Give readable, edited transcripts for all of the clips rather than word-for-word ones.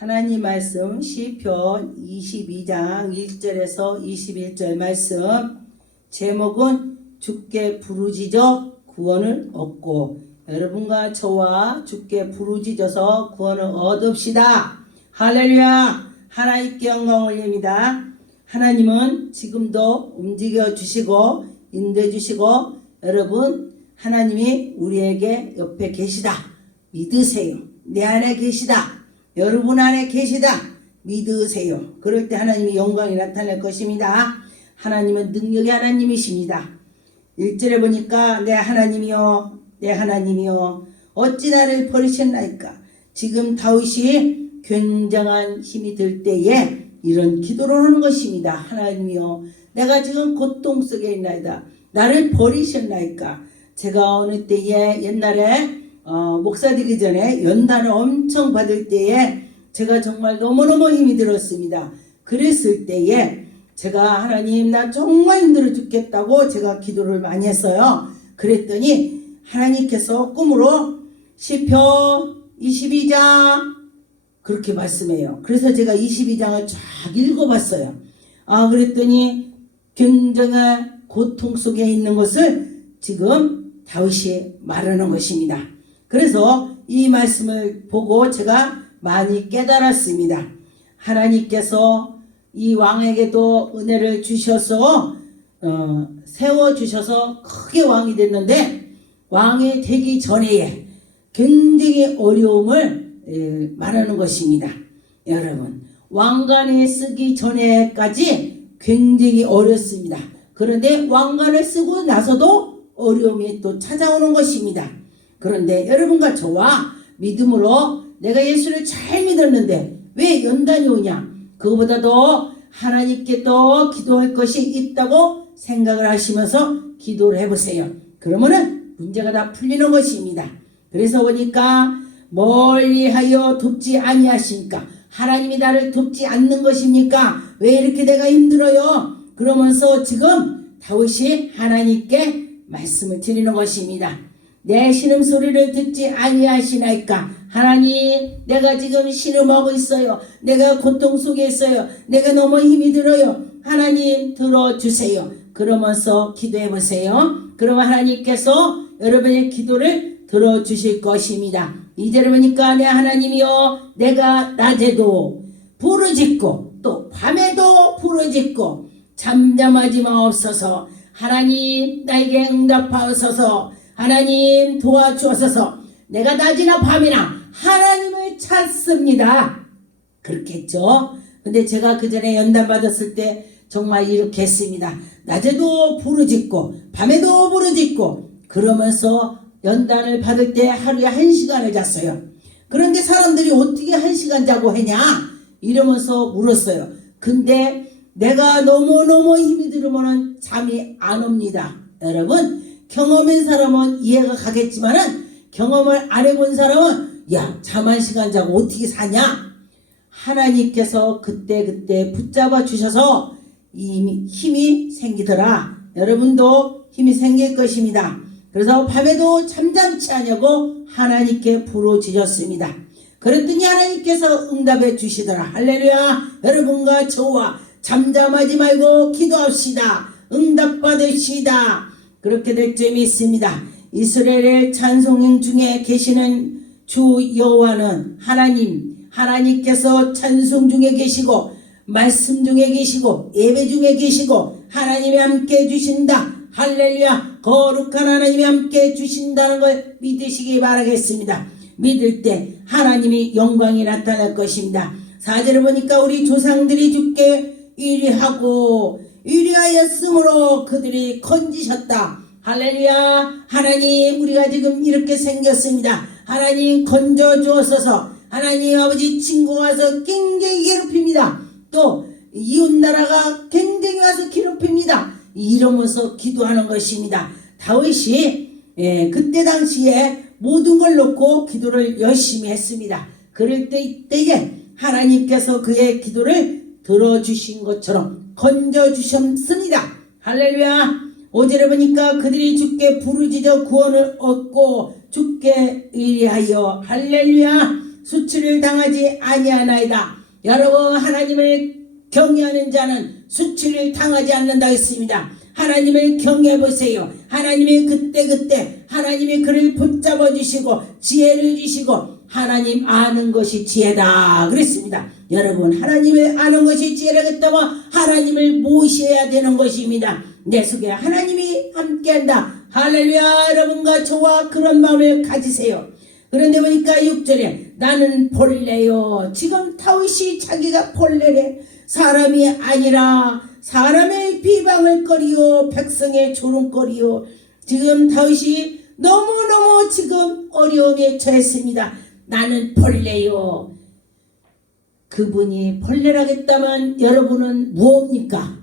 하나님 말씀 시편 22장 1절에서 21절 말씀 제목은 주께 부르짖어 구원을 얻고 여러분과 저와 주께 부르짖어서 구원을 얻읍시다. 할렐루야. 하나님께 영광 올립니다. 하나님은 지금도 움직여 주시고 인도해 주시고 여러분 하나님이 우리에게 옆에 계시다. 믿으세요. 내 안에 계시다. 여러분 안에 계시다. 믿으세요. 그럴 때 하나님이 영광이 나타날 것입니다. 하나님은 능력의 하나님이십니다. 1절에 보니까 내 하나님이여 내 하나님이여 어찌 나를 버리셨나이까. 지금 다윗이 굉장한 힘이 들 때에 이런 기도를 하는 것입니다. 하나님이여 내가 지금 고통 속에 있나이다. 나를 버리셨나이까. 제가 어느 때에 옛날에 목사 되기 전에 연단을 엄청 받을 때에 제가 정말 너무너무 힘이 들었습니다. 그랬을 때에 제가 하나님 나 정말 힘들어 죽겠다고 제가 기도를 많이 했어요. 그랬더니 하나님께서 꿈으로 시편 22장 그렇게 말씀해요. 그래서 제가 22장을 쫙 읽어봤어요. 그랬더니 굉장한 고통 속에 있는 것을 지금 다윗이 말하는 것입니다. 그래서 이 말씀을 보고 제가 많이 깨달았습니다. 하나님께서 이 왕에게도 은혜를 주셔서 세워주셔서 크게 왕이 됐는데 왕이 되기 전에 굉장히 어려움을 말하는 것입니다. 여러분 왕관에 쓰기 전에까지 굉장히 어렵습니다. 그런데 왕관을 쓰고 나서도 어려움이 또 찾아오는 것입니다. 그런데 여러분과 저와 믿음으로 내가 예수를 잘 믿었는데 왜 연단이 오냐? 그거보다도 하나님께 또 기도할 것이 있다고 생각을 하시면서 기도를 해보세요. 그러면은 문제가 다 풀리는 것입니다. 그래서 보니까 멀리하여 돕지 아니하십니까? 하나님이 나를 돕지 않는 것입니까? 왜 이렇게 내가 힘들어요? 그러면서 지금 다윗이 하나님께 말씀을 드리는 것입니다. 내 신음소리를 듣지 아니하시나이까. 하나님 내가 지금 신음하고 있어요. 내가 고통 속에 있어요. 내가 너무 힘이 들어요. 하나님 들어주세요. 그러면서 기도해 보세요. 그러면 하나님께서 여러분의 기도를 들어주실 것입니다. 2절에 보니까 내 하나님이여 내가 낮에도 부르짖고 또 밤에도 부르짖고 잠잠하지 마옵소서. 하나님 나에게 응답하옵소서. 하나님 도와주옵소서. 내가 낮이나 밤이나 하나님을 찾습니다. 그렇게 했죠. 근데 제가 그 전에 연단 받았을 때 정말 이렇게 했습니다. 낮에도 부르짖고 밤에도 부르짖고 그러면서 연단을 받을 때 하루에 1시간을 잤어요. 그런데 사람들이 어떻게 1시간 자고 하냐 이러면서 물었어요. 근데 내가 너무너무 힘이 들으면 잠이 안 옵니다. 여러분 경험인 사람은 이해가 가겠지만은 경험을 안 해본 사람은 야 잠 1시간 자고 어떻게 사냐? 하나님께서 그때 붙잡아 주셔서 이 힘이 생기더라. 여러분도 힘이 생길 것입니다. 그래서 밤에도 잠잠치 않냐고 하나님께 부르짖었습니다. 그랬더니 하나님께서 응답해 주시더라. 할렐루야. 여러분과 저와 잠잠하지 말고 기도합시다. 응답받으시다. 그렇게 될 점이 있습니다. 이스라엘의 찬송인 중에 계시는 주 여호와는 하나님께서 찬송 중에 계시고 말씀 중에 계시고 예배 중에 계시고 하나님이 함께 해주신다. 할렐루야. 거룩한 하나님이 함께 해주신다는 걸 믿으시기 바라겠습니다. 믿을 때 하나님이 영광이 나타날 것입니다. 4절을 보니까 우리 조상들이 주께 의리하고 의리하였으므로 그들이 건지셨다. 할렐루야. 하나님 우리가 지금 이렇게 생겼습니다. 하나님 건져 주옵소서. 하나님 아버지 친구가 와서 굉장히 괴롭힙니다. 또 이웃나라가 굉장히 와서 괴롭힙니다. 이러면서 기도하는 것입니다. 다윗이 그때 당시에 모든 걸 놓고 기도를 열심히 했습니다. 그럴 때에 하나님께서 그의 기도를 들어주신 것처럼 건져주셨습니다. 할렐루야. 5절에 보니까 그들이 주께 부르짖어 구원을 얻고 주께 의뢰하여 할렐루야 수치를 당하지 아니하나이다. 여러분, 하나님을 경외하는 자는 수치를 당하지 않는다 했습니다. 하나님을 경외해 보세요. 하나님이 그때 하나님이 그를 붙잡아 주시고 지혜를 주시고 하나님 아는 것이 지혜다 그랬습니다. 여러분, 하나님을 아는 것이 지혜라겠다고 하나님을 모셔야 되는 것입니다. 내 속에 하나님이 함께한다. 할렐루야. 여러분과 저와 그런 마음을 가지세요. 그런데 보니까 6절에 나는 본래요. 지금 다윗이 자기가 본래래. 사람이 아니라 사람의 비방을 거리요 백성의 조롱거리요. 지금 다윗이 너무너무 지금 어려움에 처했습니다. 나는 본래요. 그분이 본래라겠다면 여러분은 무엇입니까?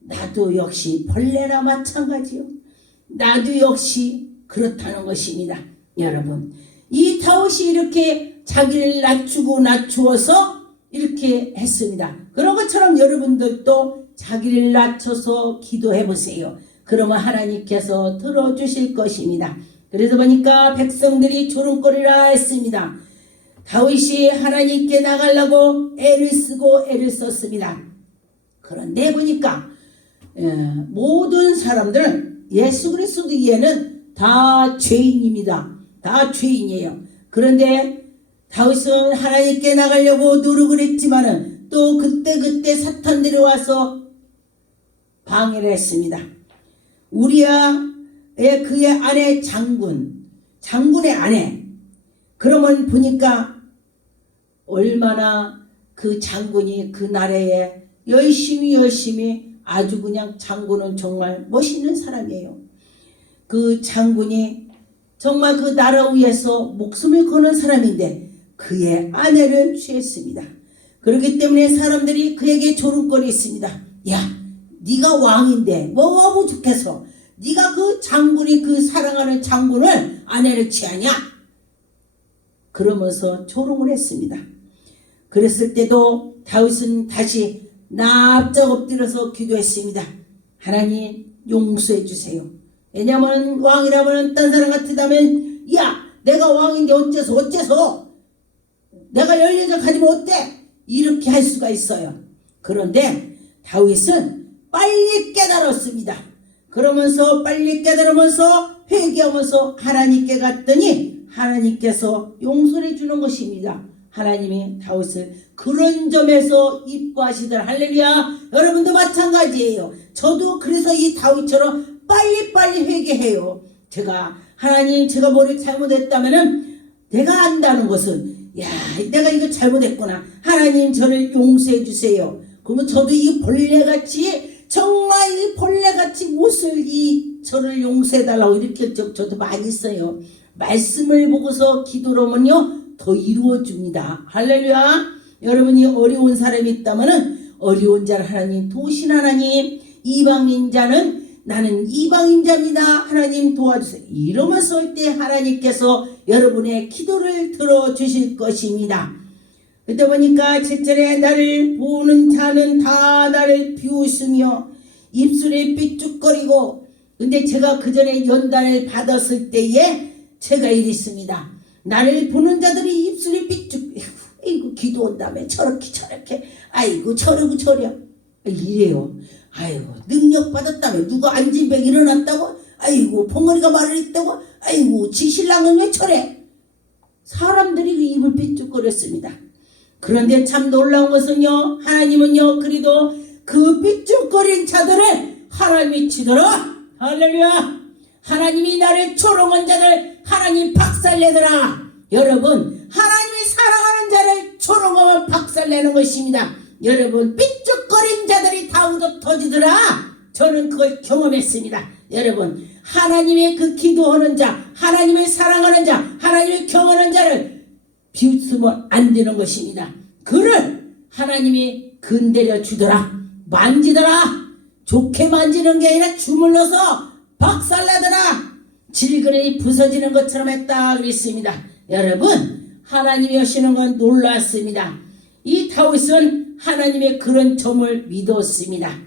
나도 역시 본래나 마찬가지요. 나도 역시 그렇다는 것입니다. 여러분, 이 다윗이 이렇게 자기를 낮추어서 이렇게 했습니다. 그런 것처럼 여러분들도 자기를 낮춰서 기도해 보세요. 그러면 하나님께서 들어주실 것입니다. 그래서 보니까 백성들이 조롱거리라 했습니다. 다윗이 하나님께 나가려고 애를 썼습니다. 그런데 보니까 모든 사람들은 예수 그리스도에는 다 죄인입니다. 다 죄인이에요. 그런데 다윗은 하나님께 나가려고 노력을 했지만은 또 그때 사탄들이 와서 방해를 했습니다. 우리야의 그의 아내 장군의 아내. 그러면 보니까 얼마나 그 장군이 그 나라에 열심히 아주 그냥 장군은 정말 멋있는 사람이에요. 그 장군이 정말 그 나라 위해서 목숨을 거는 사람인데 그의 아내를 취했습니다. 그렇기 때문에 사람들이 그에게 조롱거리했습니다. 야, 네가 왕인데 뭐가 부족해서 네가 그 장군이 그 사랑하는 장군을 아내를 취하냐? 그러면서 조롱을 했습니다. 그랬을 때도 다윗은 다시 납작 엎드려서 기도했습니다. 하나님 용서해 주세요. 왜냐하면 왕이라면 딴 사람 같으다면 야, 내가 왕인데 어째서 내가 열여자 가지면 어때? 이렇게 할 수가 있어요. 그런데 다윗은 빨리 깨달았습니다. 그러면서 빨리 깨달으면서 회개하면서 하나님께 갔더니 하나님께서 용서해 주는 것입니다. 하나님이 다윗을 그런 점에서 이뻐하시더라. 할렐루야. 여러분도 마찬가지예요. 저도 그래서 이 다윗처럼 빨리 회개해요. 하나님 제가 뭐를 잘못했다면은 내가 안다는 것은 야, 내가 이거 잘못했구나. 하나님 저를 용서해 주세요. 그러면 저도 이 벌레같이 정말 이 벌레같이 옷을 저를 용서해달라고 이렇게 저도 많이 있어요. 말씀을 보고서 기도를 하면요 더 이루어집니다. 할렐루야. 여러분이 어려운 사람이 있다면은 어려운 자를 하나님 도우신 하나님, 이방인자는 나는 이방인자입니다. 하나님 도와주세요. 이러면서 할 때 하나님께서 여러분의 기도를 들어주실 것입니다. 그때 보니까 7절에 나를 보는 자는 다 나를 비웃으며 입술에 삐죽거리고, 근데 제가 그 전에 연단을 받았을 때에 제가 이랬습니다. 나를 보는 자들이 입술이 삐죽, 아이고 기도한다며 저렇게 아이고 저려 이래요. 아이고 능력 받았다며 누가 안진병 일어났다고, 아이고 봉어리가 말을 했다고, 아이고 지 신랑은 왜 저래. 사람들이 그 입을 삐죽거렸습니다. 그런데 참 놀라운 것은요, 하나님은요 그래도 그 삐죽거린 자들을 하나님이 치더라. 할렐루야. 하나님이 나를 조롱한 자들 하나님 박살내더라. 여러분, 하나님이 사랑하는 자를 조롱하면 박살내는 것입니다. 여러분, 삐죽거린 자들이 다우도 터지더라. 저는 그걸 경험했습니다. 여러분, 하나님의 그 기도하는 자, 하나님을 사랑하는 자, 하나님을 경험하는 자를 비웃으면 안 되는 것입니다. 그를 하나님이 건드려 주더라. 만지더라. 좋게 만지는 게 아니라 주물러서 박살내더라. 질그레이 부서지는 것처럼 했다 그랬습니다. 여러분, 하나님이 하시는 건 놀랐습니다. 이 다윗은 하나님의 그런 점을 믿었습니다.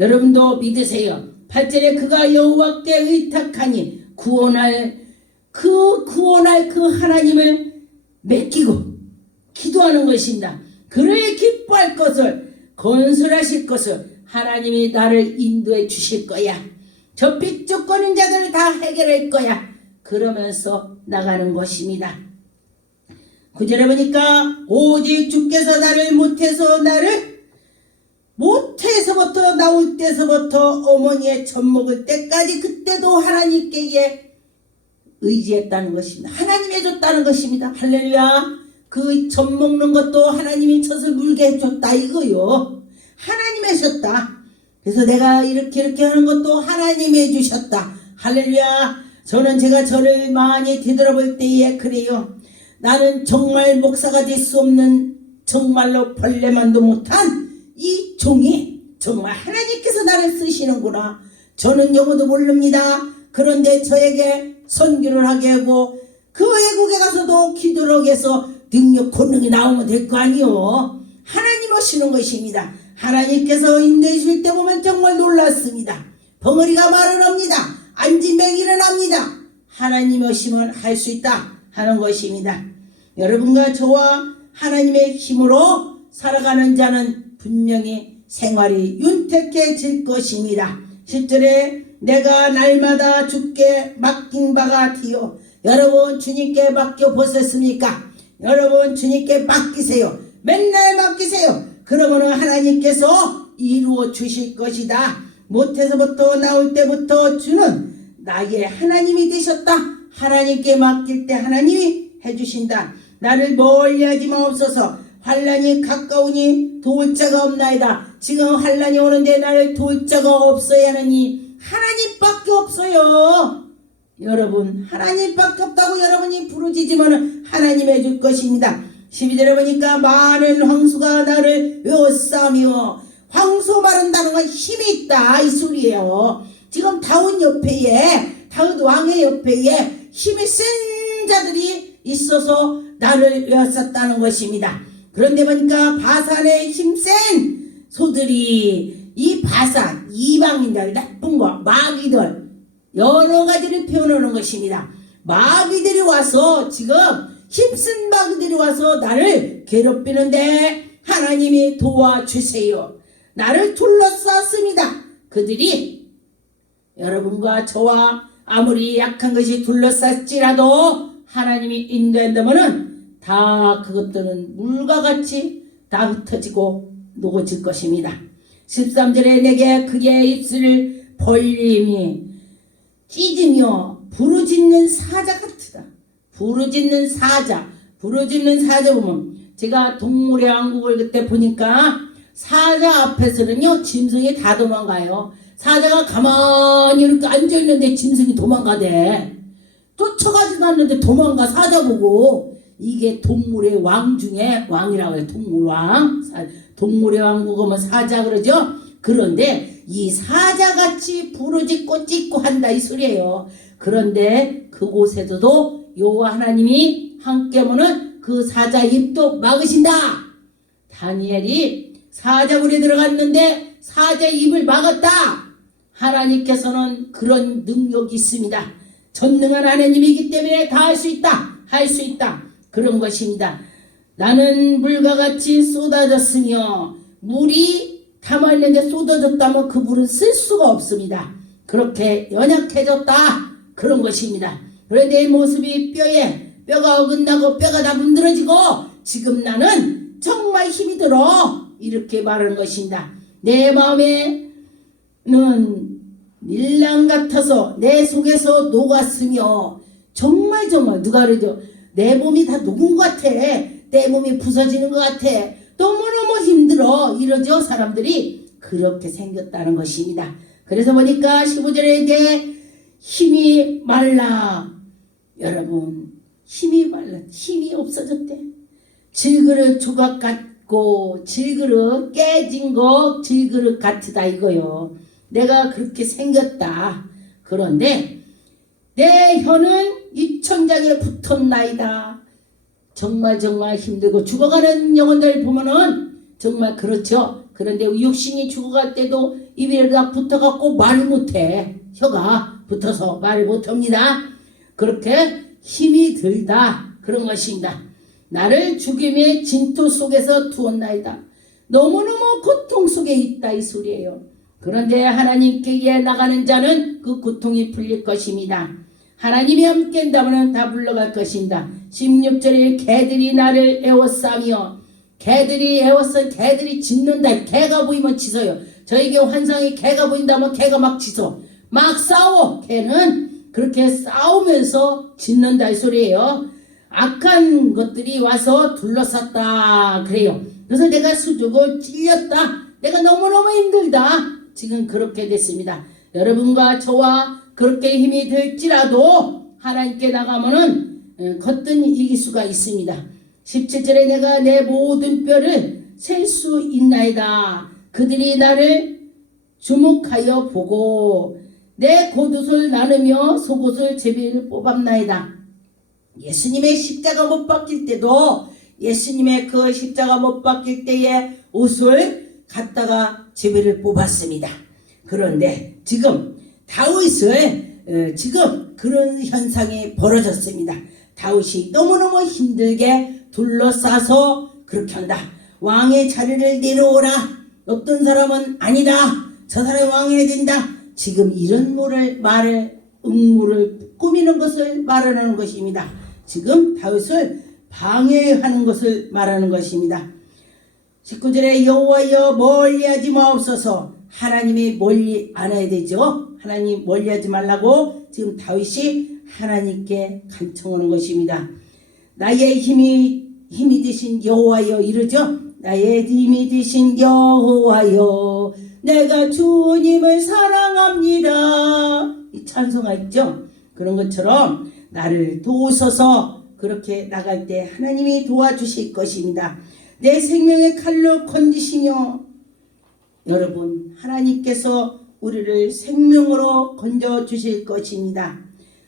여러분도 믿으세요. 8절에 그가 여호와께 의탁하니 구원할 그 하나님을 맡기고 기도하는 것입니다. 그를 기뻐할 것을, 건설하실 것을 하나님이 나를 인도해 주실 거야. 저 삐죽거리는 자들을 다 해결할 거야. 그러면서 나가는 것입니다. 9절에 보니까 오직 주께서 나를 모태에서부터 나올 때서부터 어머니의 젖 먹을 때까지 그때도 하나님께 의지했다는 것입니다. 하나님이 해줬다는 것입니다. 할렐루야. 그 젖 먹는 것도 하나님이 젖을 물게 해줬다 이거요. 하나님이 하셨다. 그래서 내가 이렇게 하는 것도 하나님이 해주셨다. 할렐루야. 저는 제가 저를 많이 뒤돌아볼 때에 그래요. 나는 정말 목사가 될 수 없는, 정말로 벌레만도 못한 이 종이 정말 하나님께서 나를 쓰시는구나. 저는 영어도 모릅니다. 그런데 저에게 선교를 하게 하고 그 외국에 가서도 기도를 하게 해서 능력 권능이 나오면 될 거 아니요. 하나님 하시는 것입니다. 하나님께서 인도해 줄 때 보면 정말 놀랐습니다. 벙어리가 말을 합니다. 안진뱅이 일어납니다. 하나님 하시면 할 수 있다 하는 것입니다. 여러분과 저와 하나님의 힘으로 살아가는 자는 분명히 생활이 윤택해질 것입니다. 10절에 내가 날마다 주께 맡긴 바가 되어. 여러분 주님께 맡겨보셨습니까? 여러분 주님께 맡기세요. 맨날 맡기세요. 그러면 하나님께서 이루어 주실 것이다. 모태에서부터 나올 때부터 주는 나의 하나님이 되셨다. 하나님께 맡길 때 하나님이 해주신다. 나를 멀리하지 마옵소서. 환난이 가까우니 도울 자가 없나이다. 지금 환난이 오는데 나를 도울 자가 없어야 하느니 하나님밖에 없어요. 여러분 하나님밖에 없다고 여러분이 부르짖으면 하나님 해줄 것입니다. 12절에 보니까 많은 황소가 나를 외워싸며, 황소 마른다는 건 힘이 있다 이 소리예요. 지금 다윗 왕의 옆에 힘이 센 자들이 있어서 나를 외웠었다는 것입니다. 그런데 보니까 바산의 힘센 소들이, 이 바산, 이방인들, 나쁜 거, 마귀들, 여러 가지를 표현하는 것입니다. 마귀들이 와서, 지금 힘쓴 마귀들이 와서 나를 괴롭히는데 하나님이 도와주세요. 나를 둘러쌌습니다. 그들이 여러분과 저와 아무리 약한 것이 둘러쌌지라도 하나님이 인도한다면은 다 그것들은 물과 같이 다 흩어지고 녹아질 것입니다. 13절에 내게 그의 입술을 벌림이 찢으며 부르짖는 사자 같으다. 부르짖는 사자 보면, 제가 동물의 왕국을 그때 보니까 사자 앞에서는요 짐승이 다 도망가요. 사자가 가만히 이렇게 앉아있는데 짐승이 도망가대. 쫓아가지도 않는데 도망가, 사자 보고. 이게 동물의 왕 중에 왕이라고 해요. 동물왕. 동물의 왕국 하면 사자 그러죠. 그런데 이 사자같이 부르짖고 찢고 한다 이 소리예요. 그런데 그곳에서도 여호와 하나님이 함께 하면은 그 사자 입도 막으신다. 다니엘이 사자굴에 들어갔는데 사자 입을 막았다. 하나님께서는 그런 능력이 있습니다. 전능한 하나님이기 때문에 다 할 수 있다. 할 수 있다. 그런 것입니다. 나는 물과 같이 쏟아졌으며, 물이 담아있는데 쏟아졌다면 그 물은 쓸 수가 없습니다. 그렇게 연약해졌다. 그런 것입니다. 그런데 내 모습이 뼈가 어긋나고 뼈가 다 문드러지고 지금 나는 정말 힘이 들어. 이렇게 말하는 것입니다. 내 마음에는 밀랑 같아서 내 속에서 녹았으며, 정말 누가 그러죠? 내 몸이 다 녹은 것 같아. 내 몸이 부서지는 것 같아. 너무너무 힘들어. 이러죠 사람들이. 그렇게 생겼다는 것입니다. 그래서 보니까 15절에 이제 힘이 말라. 여러분 힘이 말라. 힘이 없어졌대. 질그릇 조각 같고 질그릇 깨진 거 질그릇 같으다 이거요. 내가 그렇게 생겼다. 그런데 내 혀는 입천장에 붙었나이다. 정말 힘들고 죽어가는 영혼들 보면은 정말 그렇죠. 그런데 육신이 죽어갈 때도 입에 다 붙어갖고 말을 못해. 혀가 붙어서 말을 못합니다. 그렇게 힘이 들다. 그런 것입니다. 나를 죽임의 진토 속에서 두었나이다. 너무너무 고통 속에 있다 이 소리예요. 그런데 하나님께 나가는 자는 그 고통이 풀릴 것입니다. 하나님이 함께 한다면 다 물러갈 것입니다. 16절에 개들이 나를 에워싸며, 개들이 에워싸, 개들이 짖는다. 개가 보이면 짖어요. 저에게 환상이 개가 보인다면 개가 막 짖어. 막 싸워. 개는 그렇게 싸우면서 짖는다 이 소리예요. 악한 것들이 와서 둘러쌌다 그래요. 그래서 내가 수족을 찔렸다. 내가 너무너무 힘들다. 지금 그렇게 됐습니다. 여러분과 저와 그렇게 힘이 들지라도 하나님께 나가면은 거뜬히 이길 수가 있습니다. 17절에 내가 내 모든 뼈를 셀 수 있나이다. 그들이 나를 주목하여 보고 내 겉옷을 나누며 속옷을 제비를 뽑았나이다. 예수님의 십자가 못 박힐 때도 예수님의 그 십자가 못 박힐 때의 옷을 갖다가 제비를 뽑았습니다. 그런데 지금 다윗을 지금 그런 현상이 벌어졌습니다. 다윗이 너무너무 힘들게 둘러싸서 그렇게 한다. 왕의 자리를 내려오라. 어떤 사람은 아니다. 저 사람이 왕이 해야 된다. 지금 이런 말을 음모를 꾸미는 것을 말하는 것입니다. 지금 다윗을 방해하는 것을 말하는 것입니다. 19절에 여호와여 멀리하지 마옵소서. 하나님이 멀리 안 해야 되죠. 하나님 멀리하지 말라고 지금 다윗이 하나님께 간청하는 것입니다. 나의 힘이 되신 여호와여 이러죠. 나의 힘이 되신 여호와여 내가 주님을 사랑합니다. 이 찬송가 있죠. 그런 것처럼 나를 도우소서. 그렇게 나갈 때 하나님이 도와주실 것입니다. 내 생명의 칼로 건지시며, 여러분 하나님께서 우리를 생명으로 건져주실 것입니다.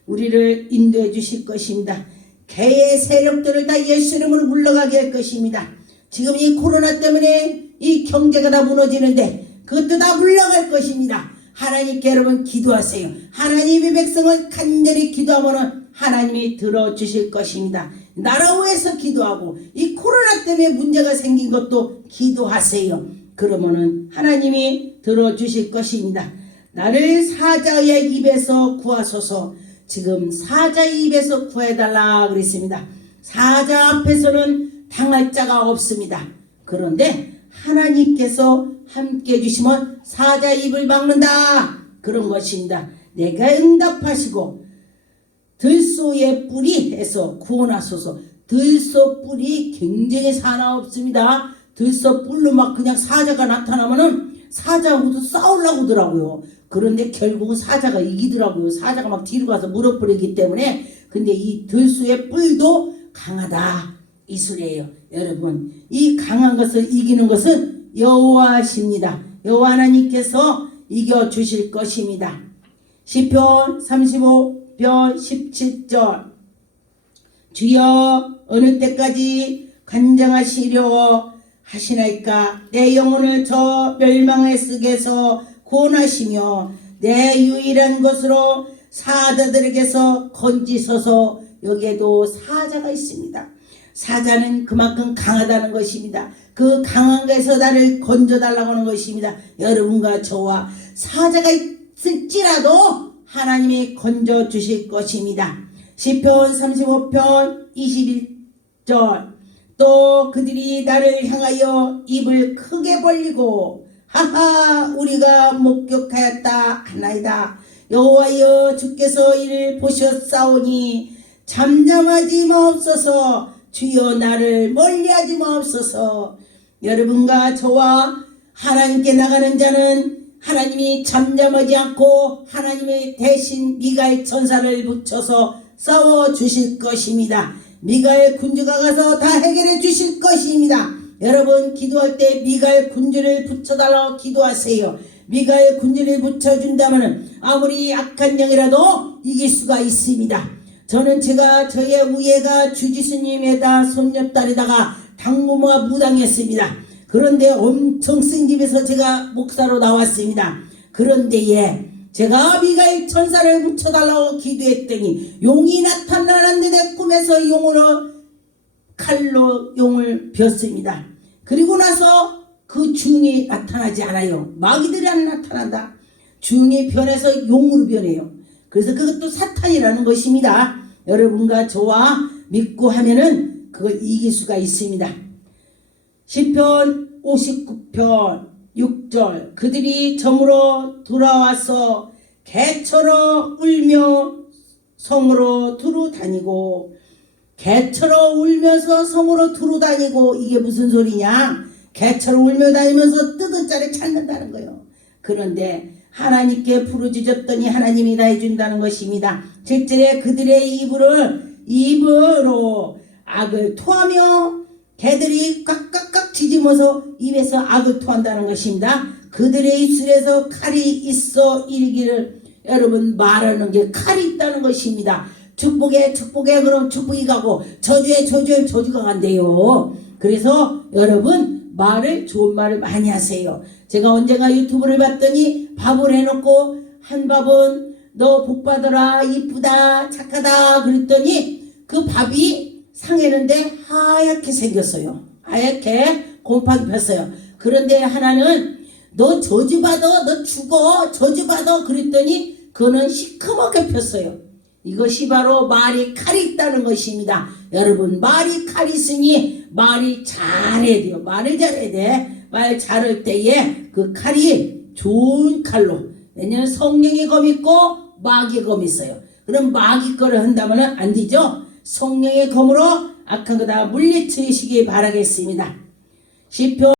우리를 인도해 주실 것입니다. 개의 세력들을 다 예수 이름으로 물러가게 할 것입니다. 지금 이 코로나 때문에 이 경제가 다 무너지는데 그것도 다 물러갈 것입니다. 하나님께 여러분 기도하세요. 하나님의 백성을 간절히 기도하면 하나님이 들어주실 것입니다. 나라 위해서 기도하고 이 코로나 때문에 문제가 생긴 것도 기도하세요. 그러면은 하나님이 들어주실 것입니다. 나를 사자의 입에서 구하소서. 지금 사자의 입에서 구해달라 그랬습니다. 사자 앞에서는 당할 자가 없습니다. 그런데 하나님께서 함께 해주시면 사자의 입을 막는다 그런 것입니다. 내가 응답하시고 들소의 뿌리 해서 구원하소서. 들소 뿌리 굉장히 사나웠습니다. 들소 뿔로 막 그냥 사자가 나타나면은 사자하고도 싸우려고 하더라고요. 그런데 결국은 사자가 이기더라고요. 사자가 막 뒤로 가서 물어버리기 때문에. 근데 이 들소의 뿔도 강하다 이 소리예요. 여러분 이 강한 것을 이기는 것은 여호와십니다. 여호와 하나님께서 이겨주실 것입니다. 시편 35편 17절 주여 어느 때까지 간장하시려 하시나이까. 내 영혼을 저 멸망의 쓱에서 구원하시며 내 유일한 것으로 사자들에게서 건지소서. 여기에도 사자가 있습니다. 사자는 그만큼 강하다는 것입니다. 그 강한 것에서 나를 건져달라고 하는 것입니다. 여러분과 저와 사자가 있을지라도 하나님이 건져주실 것입니다. 시편 35편 21절 또 그들이 나를 향하여 입을 크게 벌리고 하하 우리가 목격하였다 하나이다. 여호와여 주께서 이를 보셨사오니 잠잠하지 마옵소서. 주여 나를 멀리하지 마옵소서. 여러분과 저와 하나님께 나가는 자는 하나님이 잠잠하지 않고 하나님의 대신 미가엘 천사를 붙여서 싸워주실 것입니다. 미가엘 군주가 가서 다 해결해 주실 것입니다. 여러분 기도할 때 미가엘 군주를 붙여달라고 기도하세요. 미가엘 군주를 붙여준다면 아무리 악한 영이라도 이길 수가 있습니다. 저는 저의 우애가 주지스님에다 손녀딸에다가 당무마 무당했습니다. 그런데 엄청 쓴 집에서 제가 목사로 나왔습니다. 그런데에 제가 미가엘 천사를 붙여달라고 기도했더니 용이 나타나는데 내 꿈에서 용으로 칼로 용을 베었습니다. 그리고 나서 그 중이 나타나지 않아요. 마귀들이 안 나타난다. 중이 변해서 용으로 변해요. 그래서 그것도 사탄이라는 것입니다. 여러분과 저와 믿고 하면은 그걸 이길 수가 있습니다. 시편 59편 6절 그들이 저물어 돌아와서 개처럼 울며 성으로 두루 다니고 개처럼 울면서 성으로 두루 다니고 이게 무슨 소리냐? 개처럼 울며 다니면서 뜯은 자를 찾는다는 거예요. 그런데 하나님께 부르짖었더니 하나님이 다 해준다는 것입니다. 7절에 그들의 입으로 악을 토하며 개들이 깍깍깍 짖으면서 입에서 악을 토한다는 것입니다. 그들의 입술에서 칼이 있어 이르기를 여러분 말하는 게 칼이 있다는 것입니다. 축복에 그럼 축복이 가고 저주에 저주가 간대요. 그래서 여러분 말을 좋은 말을 많이 하세요. 제가 언젠가 유튜브를 봤더니 밥을 해놓고 한 밥은 너 복받아라 이쁘다 착하다 그랬더니 그 밥이 상했는데 하얗게 생겼어요. 하얗게 곰팡이 폈어요. 그런데 하나는 너 저주받아 너 죽어 저주받아 그랬더니 그거는 시커멓게 폈어요. 이것이 바로 말이 칼이 있다는 것입니다. 여러분 말이 칼이 있으니 말이 잘해야 돼요. 말을 잘해야 돼. 말 잘할 때에 그 칼이 좋은 칼로 왜냐하면 성령의 검이 있고 마귀의 검이 있어요. 그럼 마귀 거를 한다면 안 되죠. 성령의 검으로 악한 거 다 물리치시기 바라겠습니다. 시편